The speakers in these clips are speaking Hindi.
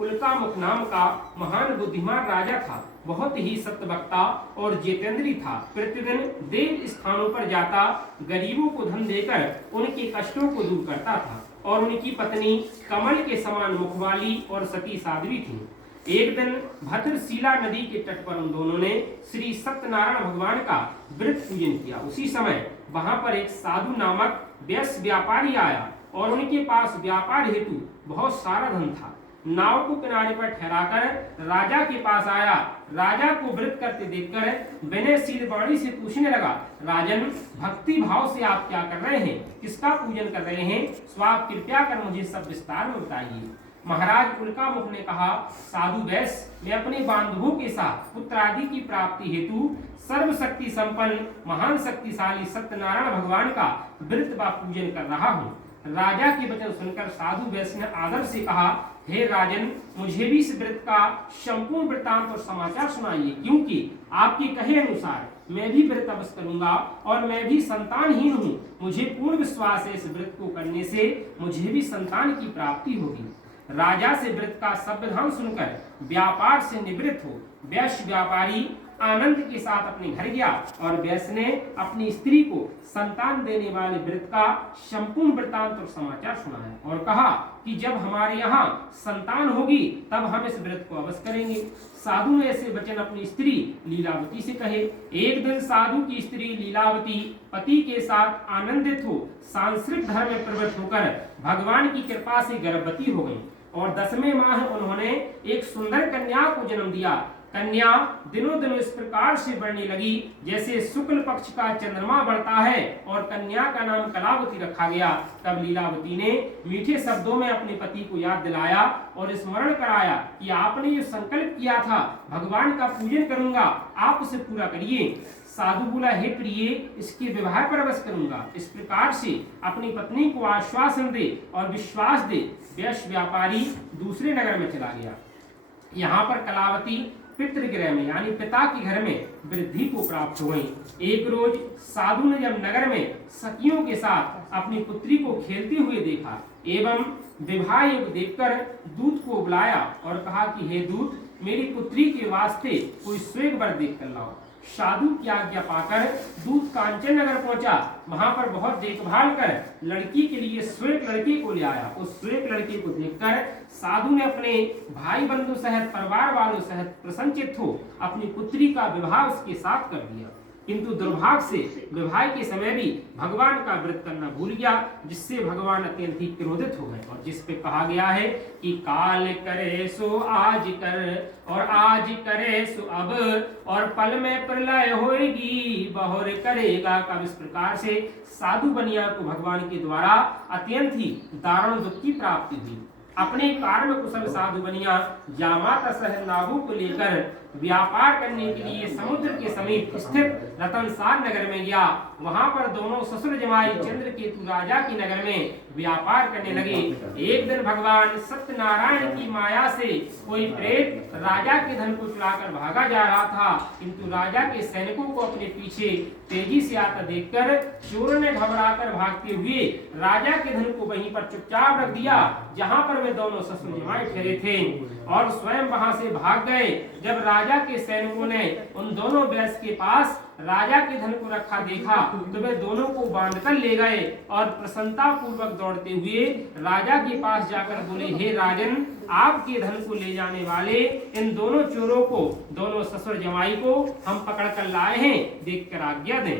उल्कामुख नाम का महान बुद्धिमान राजा था। बहुत ही सत्यवक्ता और जितेंद्री था। प्रतिदिन देव स्थानों पर जाता, गरीबों को धन देकर उनके कष्टों को दूर करता था। और उनकी पत्नी कमल के समान मुख वाली और सती साध्वी थी। एक दिन भद्रशिला नदी के तट पर उन दोनों ने श्री सत्यनारायण भगवान का व्रत पूजन किया। उसी समय वहां पर एक साधु नामक व्यस्त व्यापारी आया और उनके पास व्यापार हेतु बहुत सारा धन था। नाव को किनारे पर ठहराकर राजा के पास आया। राजा को व्रत करते देखकर विनयशील वाणी से पूछने लगा, राजन, भक्ति भाव से आप क्या कर रहे हैं? किसका पूजन कर रहे हैं? सो आप कृपया कर मुझे सब विस्तार में बताइए। महाराज उल्कामुख ने कहा, साधु वैश्य, मैं अपने बांधवों के साथ पुत्र आदि की प्राप्ति हेतु सर्वशक्ति संपन्न महान शक्तिशाली सत्यनारायण भगवान का व्रत व पूजन कर रहा हूँ। राजा के वचन सुनकर साधु वैश्य ने आदर से कहा, हे राजन, मुझे भी इस व्रत का संपूर्ण वृत्तांत और समाचार सुनाइए, क्योंकि आपके कहे अनुसार मैं भी व्रत अवश्य करूंगा और मैं भी संतानहीन हूँ। मुझे पूर्ण विश्वास है इस व्रत को करने से मुझे भी संतान की प्राप्ति होगी। राजा से व्रत का सब विधान सुनकर व्यापार से निवृत्त हो वैश्य व्यापारी आनंद के साथ अपने घर गया और वैश्य ने अपनी स्त्री को संतान देने वाले व्रत का संपूर्ण वृत्तांत और समाचार सुनाया और कहा कि जब हमारे यहाँ संतान होगी तब हम इस व्रत को अवश्य करेंगे। साधु ने ऐसे वचन अपनी स्त्री लीलावती से कहे। एक दिन साधु की स्त्री लीलावती पति के साथ आनंदित हो सांस्कृतिक धर्म में प्रवृत्त होकर भगवान की कृपा से गर्भवती हो गई और 10वें माह उन्होंने एक सुंदर कन्या को जन्म दिया। कन्या दिनों दिन इस प्रकार से बढ़ने लगी जैसे शुक्ल पक्ष का चंद्रमा बढ़ता है और कन्या का नाम कलावती रखा गया। तब लीलावती ने मीठे शब्दों में अपने पति को याद दिलाया और स्मरण कराया कि आपने जो संकल्प किया था भगवान का पूजन करूंगा, आप उसे पूरा करिए। साधु बोला, हे प्रिय, इसके विवाह पर अवश्य करूंगा। इस प्रकार से अपनी पत्नी को आश्वासन दे और विश्वास दे वैश्य व्यापारी दूसरे नगर में चला गया। यहाँ पर कलावती पितृगृह में यानी पिता के घर में वृद्धि को प्राप्त हो गई। एक रोज साधु ने जब नगर में सखियों के साथ अपनी पुत्री को खेलते हुए देखा एवं विवाह योग देखकर दूत को बुलाया और कहा कि हे दूत, मेरी पुत्री के वास्ते कोई स्वेग वर देख कर लाओ। साधु की आज्ञा पाकर दूत कांचन नगर पहुंचा। वहां पर बहुत देखभाल कर लड़की के लिए श्वेत लड़के को ले आया। उस श्वेत लड़के को देखकर साधु ने अपने भाई बंधु सहित परिवार वालों सहित प्रसन्नचित्त हो अपनी पुत्री का विवाह उसके साथ कर दिया। किंतु दुर्भाग्य से विवाह के समय भी भगवान का व्रत करना भूल गया, जिससे भगवान अत्यंत ही क्रोधित हो गए और जिस पे कहा गया है कि काल करे सो आज कर और आज करे सो अब और पल में प्रलय होएगी बहुर करेगा। कब इस प्रकार से साधु बनिया को भगवान के द्वारा अत्यंत ही दारुण दुख की प्राप्ति हुई। अपने कारण कुशल साधु बनिया जामाता सह नाभु को लेकर व्यापार करने के लिए समुद्र के समीप स्थित रतनसार नगर में गया। वहां पर दोनों ससुर जमाई चंद्रकेतु राजा के नगर में व्यापार करने लगे। एक दिन भगवान सत्यनारायण की माया से कोई प्रेत राजा के धन को चुराकर भागा जा रहा था, किंतु राजा के सैनिकों को अपने पीछे तेजी से आता देखकर चोरों ने घबराकर भागते हुए राजा के धन को वहीं पर चुपचाप रख दिया जहां पर वे दोनों ससुर जमाई ठहरे थे और स्वयं वहां से भाग गए। जब राजा के सैनिकों ने उन दोनों वैश्य के पास राजा के धन को रखा देखा तो वे दोनों को बांधकर ले गए और प्रसन्नता पूर्वक दौड़ते हुए राजा के पास जाकर बोले, हे राजन, आपके धन को ले जाने वाले इन दोनों चोरों को, दोनों ससुर जमाई को हम पकड़ कर लाए हैं, देखकर आज्ञा दें।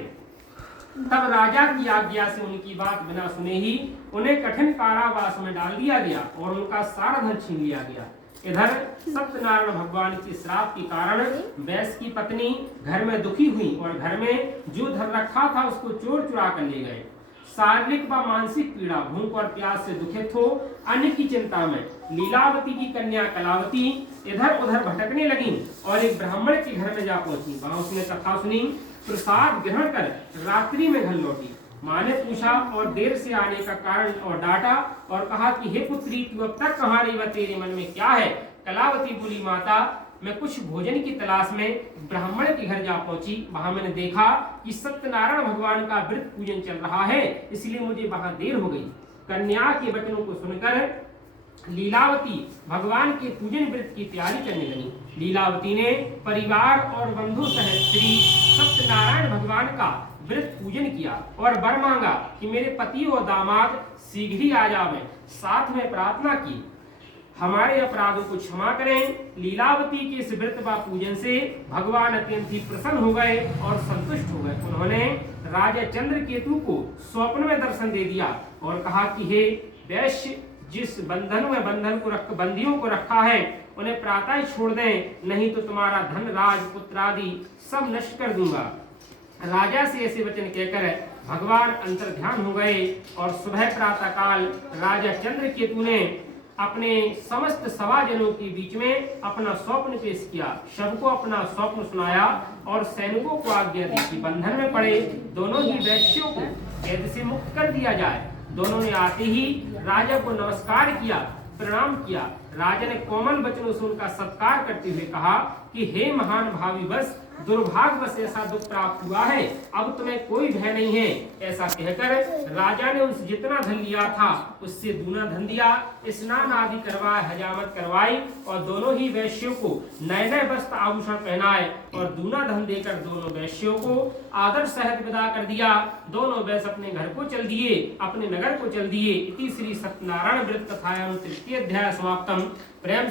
तब राजा की आज्ञा से उनकी बात बिना सुने ही उन्हें कठिन कारावास में डाल दिया गया और उनका सारा धन छीन लिया गया। इधर सत्यनारायण भगवान के श्राप के कारण वैश्य की पत्नी घर में दुखी हुई और घर में जो धन रखा था उसको चोर चुरा कर ले गए। शारीरिक व मानसिक पीड़ा, भूख और प्यास से दुखित हो अन्न की चिंता में लीलावती की कन्या कलावती इधर उधर भटकने लगी और एक ब्राह्मण के घर में जा पहुंची। वहां उसने कथा सुनी, प्रसाद ग्रहण कर रात्रि में घर लौटी। माँ ने पूछा और देर से आने का कारण और डांटा और कहा कि हे पुत्री, तू अब तक कहाँ रही व तेरे मन में क्या है? कलावती बोली, माता, मैं कुछ भोजन की तलाश में ब्राह्मण के घर जा पहुंची। वहां मैंने देखा कि सत्यनारायण भगवान का व्रत पूजन चल रहा है, इसलिए मुझे वहां देर हो गई। कन्या के वचनों को सुनकर लीलावती भगवान के पूजन व्रत की तैयारी करने लगी। लीलावती ने परिवार और बंधु सहित श्री सत्यनारायण भगवान का व्रत पूजन किया और वर मांगा कि मेरे पति और दामाद शीघ्र ही आ जावें। साथ में प्रार्थना की, हमारे अपराधों को क्षमा करें। लीलावती के इस व्रत व पूजन से भगवान अत्यंत ही प्रसन्न हो गए और संतुष्ट हो गए। उन्होंने राजा चंद्रकेतु को स्वप्न में दर्शन दे दिया और कहा कि हे वैश्य, जिस बंदियों को रखा है उन्हें प्रातः ही छोड़ दें, नहीं तो तुम्हारा धन, राज, पुत्र आदि सब नष्ट कर दूंगा। राजा से ऐसे वचन कहकर भगवान अंतर्ध्यान हो गए और सुबह प्रातः काल राजा चंद्रकेतु ने अपने समस्त सभाजनों के बीच में अपना स्वप्न पेश किया, सबको अपना स्वप्न सुनाया और सैनिकों को आज्ञा दी कि बंधन में पड़े दोनों ही वैश्यों को कैद से मुक्त कर दिया जाए। दोनों ने आते ही राजा को नमस्कार किया, प्रणाम किया। राजा ने कोमल वचनों से उनका सत्कार करते हुए कहा कि हे महान भावी, बस दुर्भाग्यवश ऐसा दुख प्राप्त हुआ है, अब तुम्हें कोई भय नहीं है। ऐसा कहकर राजा ने उनसे जितना धन लिया था उससे दूना धन दिया, स्नान आदि करवाए, हजामत करवाई और दोनों ही वैश्यों को नए नए वस्त्र आभूषण पहनाए और दूना धन देकर दोनों वैश्यों को आदर सहित विदा कर दिया। दोनों वैश्य अपने घर को चल दिए, अपने नगर को चल दिए। इति श्री सत्यनारायण व्रत कथायां तृतीय अध्याय समाप्तम। प्रेम